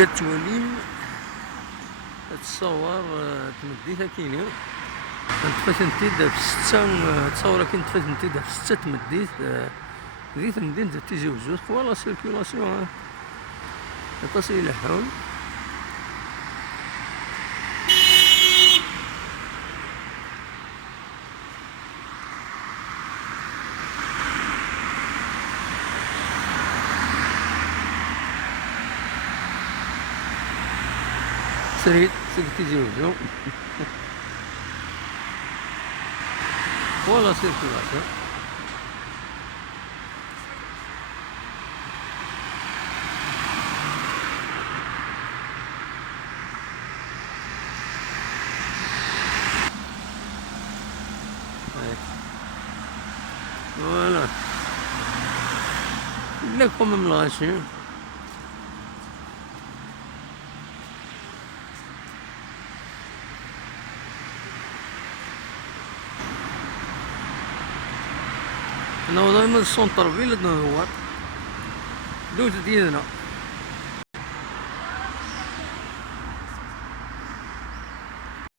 كتولي تصور تمديتها كينيو نتفاش نتيدا في 6 تصور كي نتفاش نتيدا في 6 تمديت ذي تمدين تيجي وزوج فوالا سيركيلاسيون تصل إلى حول سريت تيجي وزوج فوالا سيركيلاسيون voilà. Il est quand même lâché. أنا دائما السونتر فيل ندور دوت ديالنا